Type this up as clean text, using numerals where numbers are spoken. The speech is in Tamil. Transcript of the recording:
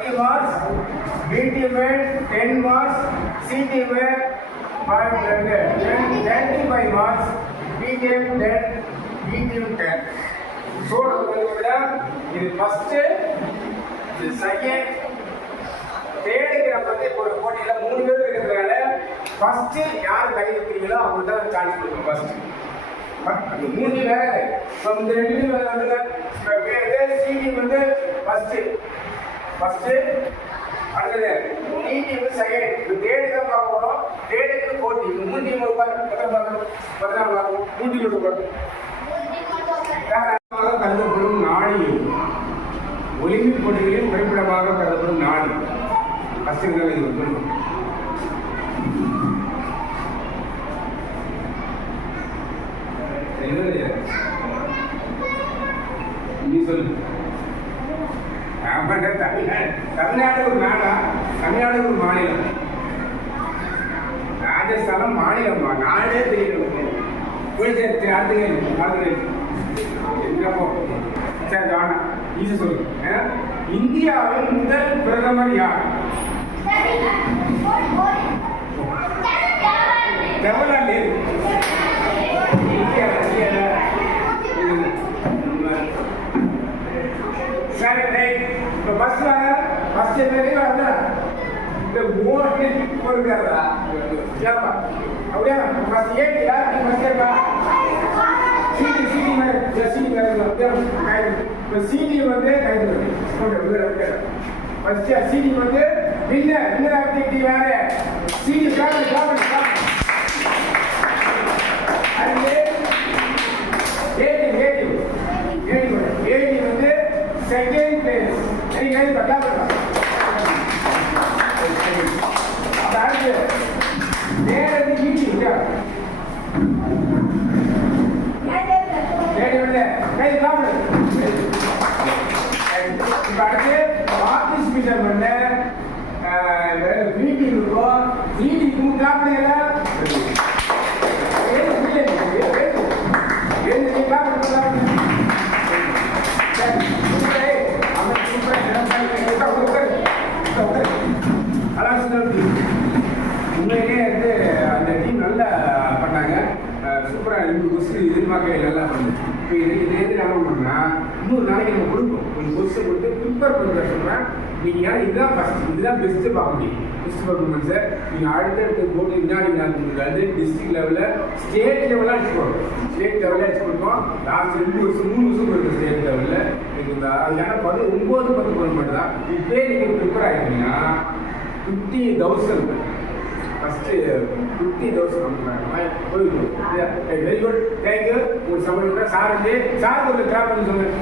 30 marks, BT में 10 marks, CT में 25 marks, BT 10, BT 10. So இது first, இது second, third பத்தி ஒரு போட்டியில 3 பேர் இருக்கிறதுனால first யார் கை வைக்கிறீங்களோ அவங்களுக்கு தான் சான்ஸ் கொடுக்கும் first. மூணு வேற இந்த ரெண்டு வந்து சிடி வந்து ஃபர்ஸ்ட் அடுத்தது டிடி வந்து செகண்ட் தேர்டு தான் பார்க்க போறோம் தேர்டுக்கு போட்டி மூணு கருதப்படும் நாடு ஒலிம்பிக் போட்டிகளில் குறிப்பிடமாக கருதப்படும் நாடு ஃபர்ஸ்ட் இது நீ சொல்லு. தமிழ்நாடு ஒரு நாடா? தமிழ்நாடு ஒரு மாநிலம். ராஜஸ்தானம் மாநிலமா? நாடே தெரியல. சொல்லு. இந்தியாவின் முதல் பிரதமர் யார்? ஜவஹர்லால் நேரு. சரி ரைட். இப்போ பஸ் வாங்க ஃபர்ஸ்ட் என்னவே வந்தா இந்த மோடி போறதா ஏப்பா அப்படியே பஸ் ஏறியா நீ பஸ் ஏறா சிடி மேல சிடி மேல கை இப்போ சிடி வந்து கை போடு ஃபர்ஸ்ட் சிடி வந்து வின்னர் ஆக்டிவிட்டி வேற சிடி காமெடி அது ஏடி வந்து செகண்ட் பிளேஸ் நீங்க பட்டா அதாவது நேரடி மீட்டிங் கை காமெடி இப்போ அடுத்து பார்ட்டிசிபேட் பண்ண மீட்டிங் இருக்கும் மீட்டிங் காமெடி உண்மையிலே வந்து அந்த டீம் நல்லா பண்ணாங்க சூப்பராக எதிர்பார்க்க நல்லா பண்ணுது இப்போ இது என்ன பண்ணோம்னா இன்னொரு நாளைக்கு நம்ம கொடுப்போம் கொஞ்சம் கொஸ்டின் கொடுத்து ப்ரிப்பேர் பண்ண சொல்கிறேன் நீங்கள் இதுதான் ஃபஸ்ட் இதுதான் பெஸ்ட்டு பார்க்க முடியும் பெஸ்ட் பர்ஃபார்மன்ஸை நீங்கள் அடுத்தடுத்து போட்டு வினாடி விளையாடுறது டிஸ்ட்ரிக்ட் லெவலில் ஸ்டேட் லெவலாக அடிச்சு போடுறோம் ஸ்டேட் லெவலில் அடிச்சு கொடுப்போம் லாஸ்ட் 3 வருஷம் போயிருக்கோம் ஸ்டேட் லெவலில் இது அதுக்கான 9-10 மட்டும் தான் இப்போயே நீங்கள் ப்ரிப்பேர் ஆகிட்டீங்கன்னா 50,000 ஃபஸ்ட்டு 50,000 போயிருக்கோம் வெரி குட் தேங்க்யூ உங்களுக்கு சம்பளம் சார் ஒரு கிராப் பண்ணி சொல்லுங்கள்